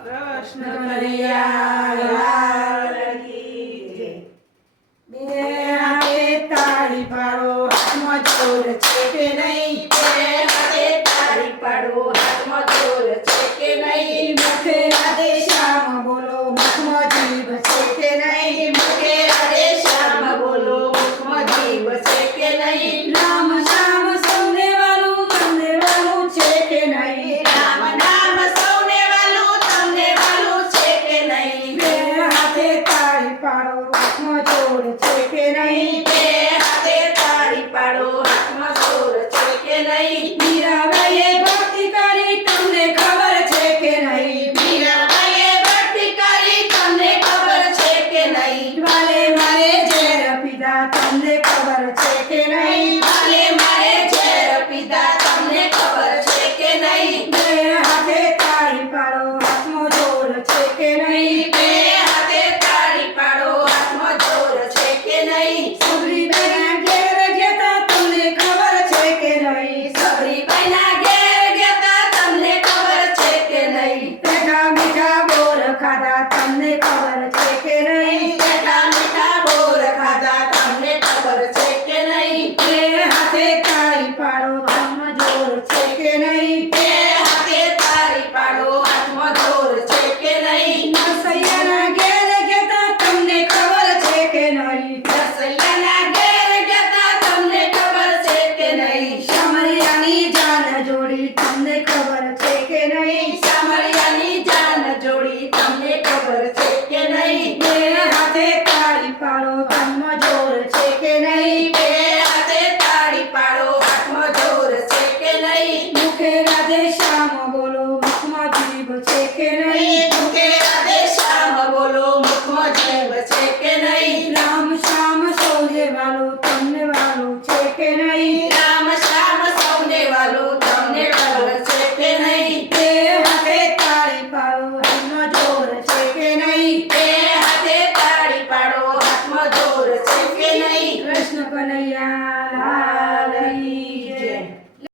કૃષ્ણ કરિયા બે હાથે તાળી પાડો હાથમાં છે કે નહીં નહીં તે હાથે તારી પાડો, હાથમાં સોર છે કે નહીં? મીરાબાઈએ ભક્તિ કરી, તમને ખબર છે કે નહીં? મીરાબાઈએ ભક્તિ કરી, તમને ખબર છે કે નહીં? વાલે મારે ઝેર પીધા, તમને કે નહીં? બે હાથે તારી પાડો હાથમાં છે કે નહીં? નસૈયાના ઘેર ઘેતા તમને ખબર છે કે નહીં? નસૈયાના